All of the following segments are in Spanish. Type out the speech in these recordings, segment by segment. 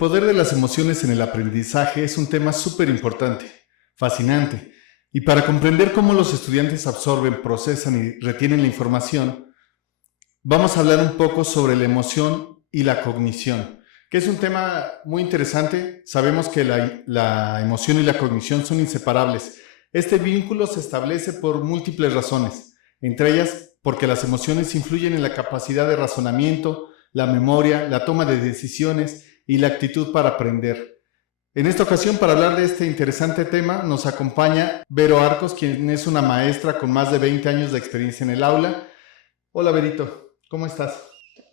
poder de las emociones en el aprendizaje es un tema súper importante, fascinante, y para comprender cómo los estudiantes absorben, procesan y retienen la información, vamos a hablar un poco sobre la emoción y la cognición, que es un tema muy interesante. Sabemos que la emoción y la cognición son inseparables. Este vínculo se establece por múltiples razones, entre ellas porque las emociones influyen en la capacidad de razonamiento, la memoria, la toma de decisiones y la actitud para aprender. En esta ocasión, para hablar de este interesante tema, nos acompaña Vero Arcos, quien es una maestra con más de 20 años de experiencia en el aula. Hola, Verito, ¿cómo estás?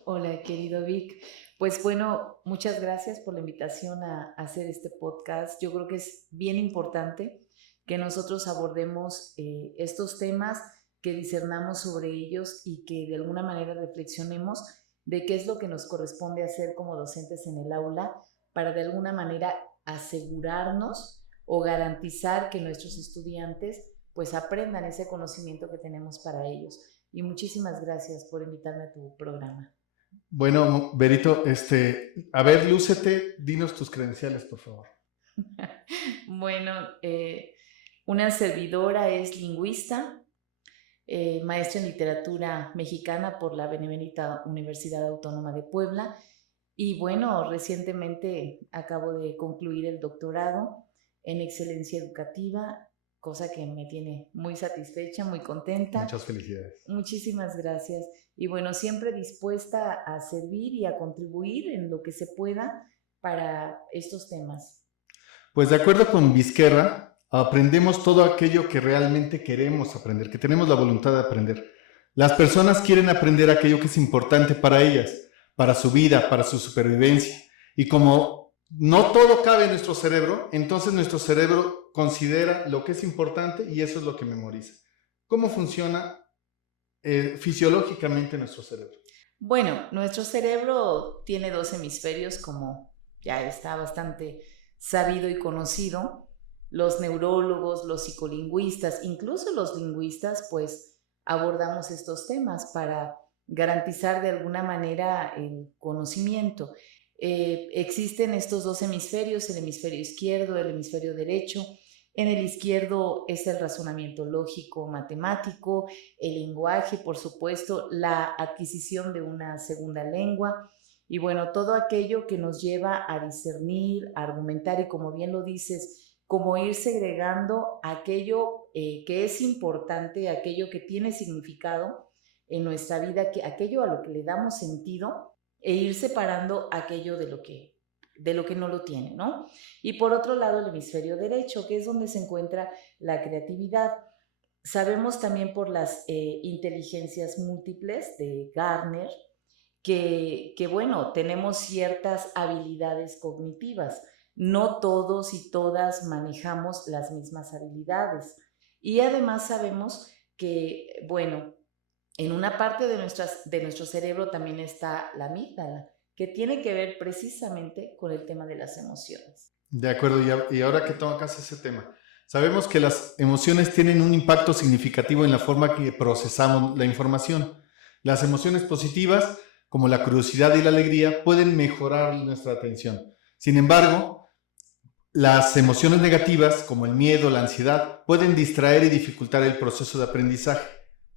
Hola, querido Vic. Pues bueno, muchas gracias por la invitación a hacer este podcast. Yo creo que es bien importante que nosotros abordemos estos temas, que discernamos sobre ellos y que de alguna manera reflexionemos de qué es lo que nos corresponde hacer como docentes en el aula para de alguna manera asegurarnos o garantizar que nuestros estudiantes pues aprendan ese conocimiento que tenemos para ellos. Y muchísimas gracias por invitarme a tu programa. Bueno, Verito, a ver, lúcete, dinos tus credenciales, por favor. Bueno, una servidora es lingüista, maestra en literatura mexicana por la Benemérita Universidad Autónoma de Puebla. Y bueno, recientemente acabo de concluir el doctorado en excelencia educativa, cosa que me tiene muy satisfecha, muy contenta. Muchas felicidades. Muchísimas gracias. Y bueno, siempre dispuesta a servir y a contribuir en lo que se pueda para estos temas. Pues de acuerdo con Vizquerra, aprendemos todo aquello que realmente queremos aprender, que tenemos la voluntad de aprender. Las personas quieren aprender aquello que es importante para ellas, para su vida, para su supervivencia. Y como no todo cabe en nuestro cerebro, entonces nuestro cerebro considera lo que es importante y eso es lo que memoriza. ¿Cómo funciona fisiológicamente nuestro cerebro? Bueno, nuestro cerebro tiene dos hemisferios, como ya está bastante sabido y conocido. Los neurólogos, los psicolingüistas, incluso los lingüistas, pues abordamos estos temas para garantizar de alguna manera el conocimiento. Existen estos dos hemisferios, el hemisferio izquierdo, el hemisferio derecho. En el izquierdo es el razonamiento lógico, matemático, el lenguaje, por supuesto, la adquisición de una segunda lengua y bueno, todo aquello que nos lleva a discernir, a argumentar y como bien lo dices, como ir segregando aquello que es importante, aquello que tiene significado en nuestra vida, aquello a lo que le damos sentido e ir separando aquello de lo que no lo tiene, ¿no? Y por otro lado, el hemisferio derecho, que es donde se encuentra la creatividad. Sabemos también por las inteligencias múltiples de Garner bueno, tenemos ciertas habilidades cognitivas. No todos y todas manejamos las mismas habilidades. Y además sabemos que, bueno, en una parte de nuestro cerebro también está la amígdala, que tiene que ver precisamente con el tema de las emociones. De acuerdo, y ahora que tocas ese tema, sabemos que las emociones tienen un impacto significativo en la forma que procesamos la información. Las emociones positivas, como la curiosidad y la alegría, pueden mejorar nuestra atención. Sin embargo, las emociones negativas, como el miedo, la ansiedad, pueden distraer y dificultar el proceso de aprendizaje.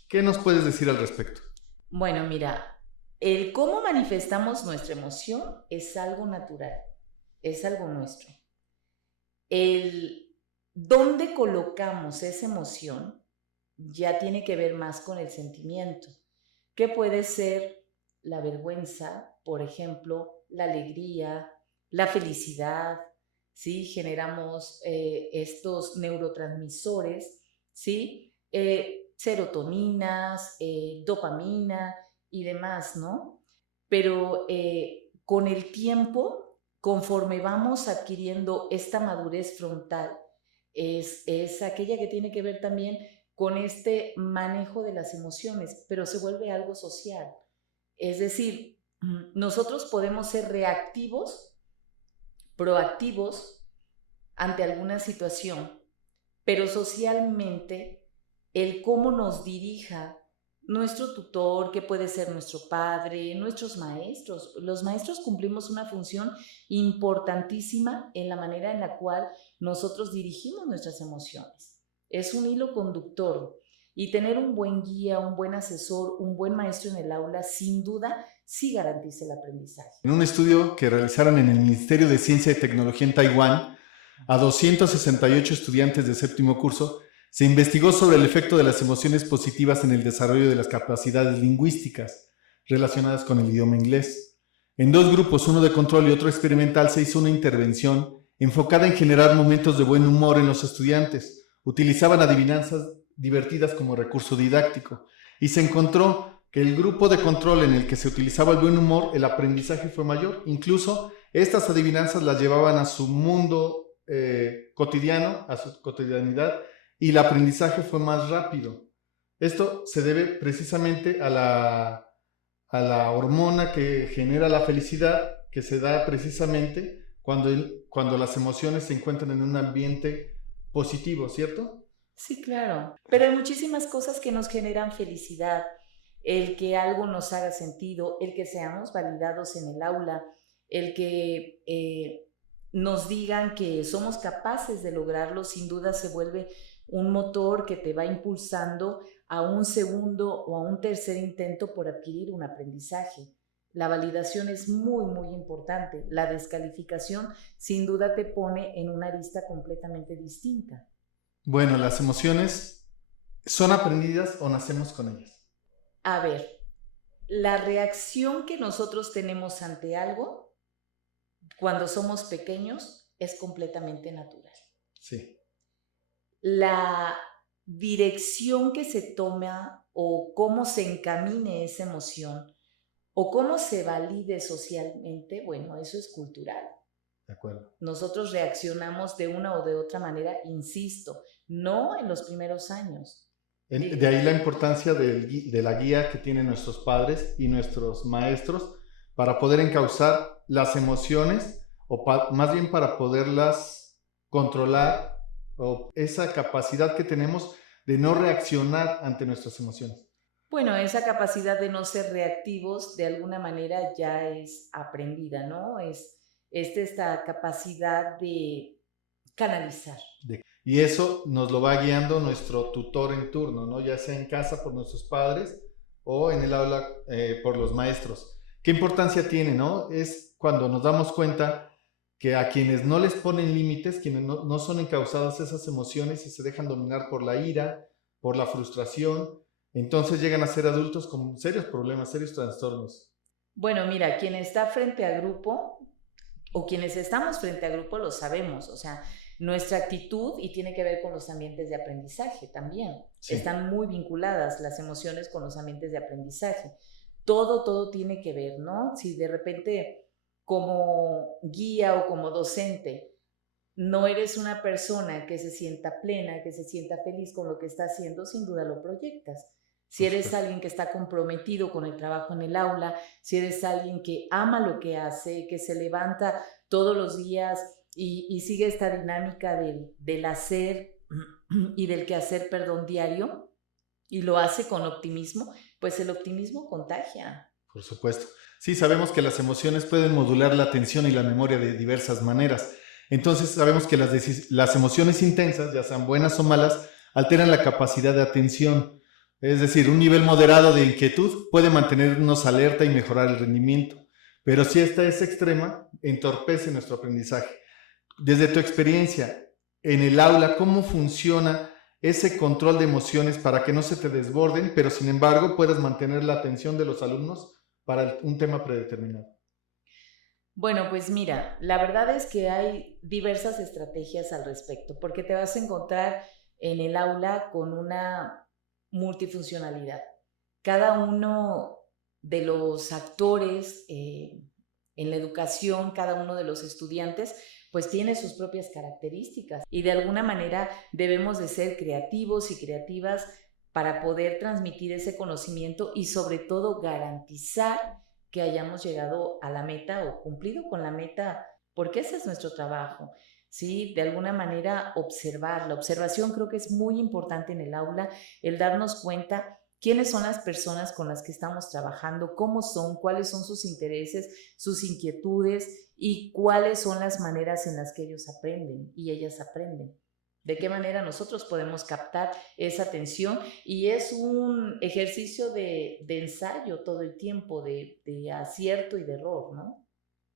¿Qué nos puedes decir al respecto? Bueno, mira, el cómo manifestamos nuestra emoción es algo natural, es algo nuestro. El dónde colocamos esa emoción ya tiene que ver más con el sentimiento, que puede ser la vergüenza, por ejemplo, la alegría, la felicidad, ¿sí? Generamos estos neurotransmisores, ¿sí? Serotoninas, dopamina y demás, ¿no? Pero con el tiempo, conforme vamos adquiriendo esta madurez frontal, es aquella que tiene que ver también con este manejo de las emociones, pero se vuelve algo social. Es decir, nosotros podemos ser reactivos, proactivos ante alguna situación, pero socialmente el cómo nos dirija nuestro tutor, que puede ser nuestro padre, nuestros maestros. Los maestros cumplimos una función importantísima en la manera en la cual nosotros dirigimos nuestras emociones. Es un hilo conductor y tener un buen guía, un buen asesor, un buen maestro en el aula, sin duda, sí garantiza el aprendizaje. En un estudio que realizaron en el Ministerio de Ciencia y Tecnología en Taiwán, a 268 estudiantes de séptimo curso, se investigó sobre el efecto de las emociones positivas en el desarrollo de las capacidades lingüísticas relacionadas con el idioma inglés. En dos grupos, uno de control y otro experimental, se hizo una intervención enfocada en generar momentos de buen humor en los estudiantes. Utilizaban adivinanzas divertidas como recurso didáctico y se encontró que el grupo de control en el que se utilizaba el buen humor, el aprendizaje fue mayor. Incluso estas adivinanzas las llevaban a su mundo cotidiano, a su cotidianidad, y el aprendizaje fue más rápido. Esto se debe precisamente a la hormona que genera la felicidad, que se da precisamente cuando las emociones se encuentran en un ambiente positivo, ¿cierto? Sí, claro. Pero hay muchísimas cosas que nos generan felicidad. El que algo nos haga sentido, el que seamos validados en el aula, el que nos digan que somos capaces de lograrlo, sin duda se vuelve un motor que te va impulsando a un segundo o a un tercer intento por adquirir un aprendizaje. La validación es muy, muy importante. La descalificación sin duda te pone en una arista completamente distinta. Bueno, las emociones son aprendidas o nacemos con ellas. A ver, la reacción que nosotros tenemos ante algo cuando somos pequeños es completamente natural. Sí. La dirección que se toma o cómo se encamine esa emoción o cómo se valide socialmente, bueno, eso es cultural. De acuerdo. Nosotros reaccionamos de una o de otra manera, insisto, no en los primeros años. De ahí la importancia de la guía que tienen nuestros padres y nuestros maestros para poder encauzar las emociones o más bien para poderlas controlar, o esa capacidad que tenemos de no reaccionar ante nuestras emociones. Bueno, esa capacidad de no ser reactivos de alguna manera ya es aprendida, ¿no? Es esta capacidad de canalizar. Y eso nos lo va guiando nuestro tutor en turno, ¿no? Ya sea en casa por nuestros padres o en el aula por los maestros. ¿Qué importancia tiene, no? Es cuando nos damos cuenta que a quienes no les ponen límites, quienes no son encausadas esas emociones y se dejan dominar por la ira, por la frustración, entonces llegan a ser adultos con serios problemas, serios trastornos. Bueno, mira, quien está frente a grupo o quienes estamos frente a grupo lo sabemos, o sea, nuestra actitud, y tiene que ver con los ambientes de aprendizaje también. Sí. Están muy vinculadas las emociones con los ambientes de aprendizaje. Todo tiene que ver, ¿no? Si de repente como guía o como docente no eres una persona que se sienta plena, que se sienta feliz con lo que está haciendo, sin duda lo proyectas. Si eres alguien que está comprometido con el trabajo en el aula, si eres alguien que ama lo que hace, que se levanta todos los días y sigue esta dinámica del hacer y del quehacer, diario, y lo hace con optimismo, pues el optimismo contagia. Por supuesto. Sí, sabemos que las emociones pueden modular la atención y la memoria de diversas maneras. Entonces sabemos que las emociones intensas, ya sean buenas o malas, alteran la capacidad de atención. Es decir, un nivel moderado de inquietud puede mantenernos alerta y mejorar el rendimiento. Pero si esta es extrema, entorpece nuestro aprendizaje. Desde tu experiencia en el aula, ¿cómo funciona ese control de emociones para que no se te desborden, pero sin embargo puedas mantener la atención de los alumnos para un tema predeterminado? Bueno, pues mira, la verdad es que hay diversas estrategias al respecto, porque te vas a encontrar en el aula con una multifuncionalidad. Cada uno de los actores en la educación, cada uno de los estudiantes, pues tiene sus propias características y de alguna manera debemos de ser creativos y creativas para poder transmitir ese conocimiento y sobre todo garantizar que hayamos llegado a la meta o cumplido con la meta, porque ese es nuestro trabajo. ¿Sí? De alguna manera observar. La observación creo que es muy importante en el aula, el darnos cuenta quiénes son las personas con las que estamos trabajando, cómo son, cuáles son sus intereses, sus inquietudes y cuáles son las maneras en las que ellos aprenden y ellas aprenden. De qué manera nosotros podemos captar esa atención, y es un ejercicio de ensayo todo el tiempo, de acierto y de error, ¿no?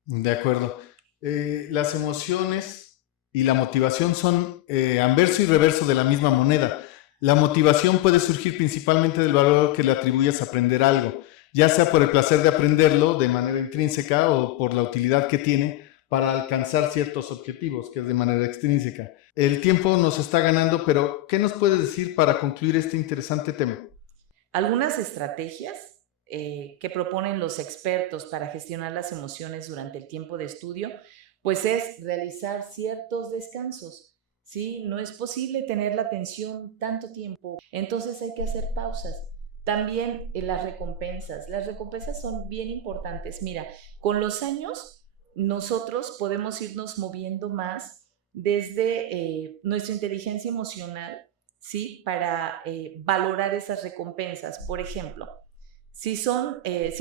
De acuerdo. Las emociones y la motivación son anverso y reverso de la misma moneda. La motivación puede surgir principalmente del valor que le atribuyas a aprender algo, ya sea por el placer de aprenderlo de manera intrínseca o por la utilidad que tiene para alcanzar ciertos objetivos, que es de manera extrínseca. El tiempo nos está ganando, pero ¿qué nos puedes decir para concluir este interesante tema? Algunas estrategias que proponen los expertos para gestionar las emociones durante el tiempo de estudio, pues es realizar ciertos descansos, ¿sí? No es posible tener la atención tanto tiempo, entonces hay que hacer pausas. También las recompensas son bien importantes. Mira, con los años nosotros podemos irnos moviendo más desde nuestra inteligencia emocional, ¿sí? Para valorar esas recompensas. Por ejemplo, si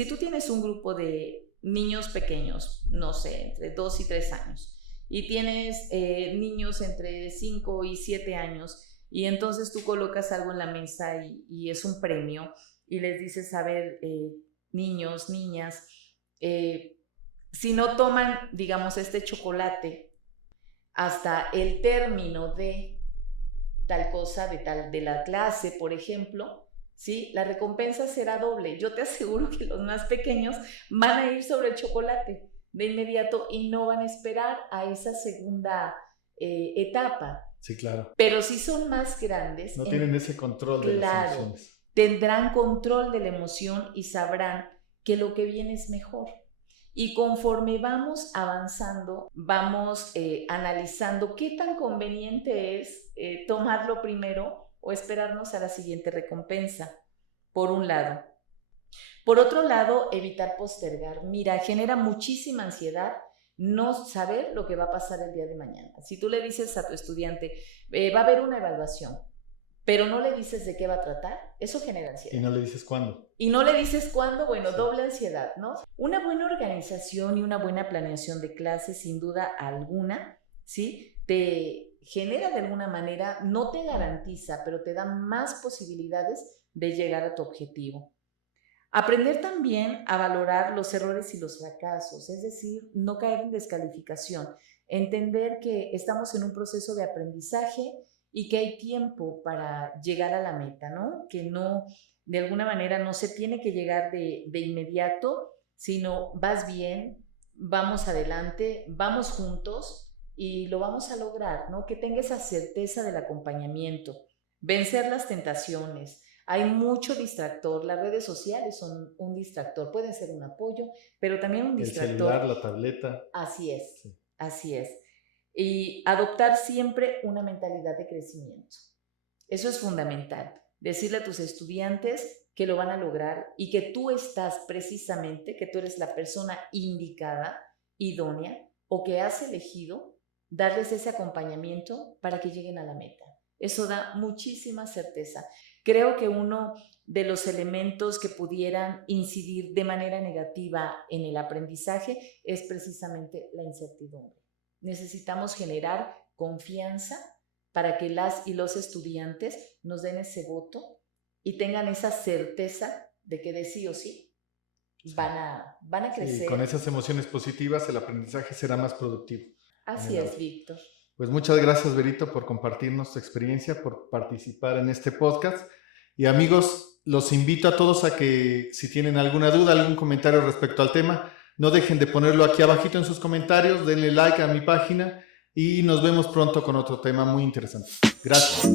tú tienes un grupo de niños pequeños, no sé, entre 2 y 3 años, y tienes niños entre 5 y 7 años, y entonces tú colocas algo en la mesa y es un premio, y les dices, a ver, niños, niñas, si no toman, digamos, este chocolate hasta el término de tal cosa, de la clase, por ejemplo, ¿sí? La recompensa será doble. Yo te aseguro que los más pequeños van a ir sobre el chocolate de inmediato y no van a esperar a esa segunda etapa. Sí, claro. Pero si son más grandes... No tienen ese control de las emociones. Tendrán control de la emoción y sabrán que lo que viene es mejor. Y conforme vamos avanzando, vamos analizando qué tan conveniente es tomarlo primero o esperarnos a la siguiente recompensa, por un lado. Por otro lado, evitar postergar. Mira, genera muchísima ansiedad no saber lo que va a pasar el día de mañana. Si tú le dices a tu estudiante, va a haber una evaluación, pero no le dices de qué va a tratar, eso genera ansiedad. Y no le dices cuándo. Bueno, sí. Doble ansiedad, ¿no? Una buena organización y una buena planeación de clases, sin duda alguna, ¿sí? Te genera de alguna manera, no te garantiza, pero te da más posibilidades de llegar a tu objetivo. Aprender también a valorar los errores y los fracasos, es decir, no caer en descalificación, entender que estamos en un proceso de aprendizaje y que hay tiempo para llegar a la meta, ¿no? Que no, de alguna manera, no se tiene que llegar de inmediato, sino vas bien, vamos adelante, vamos juntos y lo vamos a lograr, ¿no? Que tenga esa certeza del acompañamiento, vencer las tentaciones. Hay mucho distractor, las redes sociales son un distractor, pueden ser un apoyo, pero también un distractor. El celular, la tableta. Así es, sí. Así es. Y adoptar siempre una mentalidad de crecimiento. Eso es fundamental. Decirle a tus estudiantes que lo van a lograr y que tú estás precisamente, que tú eres la persona indicada, idónea, o que has elegido darles ese acompañamiento para que lleguen a la meta. Eso da muchísima certeza. Creo que uno de los elementos que pudieran incidir de manera negativa en el aprendizaje es precisamente la incertidumbre. Necesitamos generar confianza para que las y los estudiantes nos den ese voto y tengan esa certeza de que de sí o sí van a crecer. Sí, con esas emociones positivas el aprendizaje será más productivo. Así es, Víctor. Pues muchas gracias, Berito, por compartirnos tu experiencia, por participar en este podcast. Y amigos, los invito a todos a que si tienen alguna duda, algún comentario respecto al tema, no dejen de ponerlo aquí abajito en sus comentarios, denle like a mi página y nos vemos pronto con otro tema muy interesante. Gracias.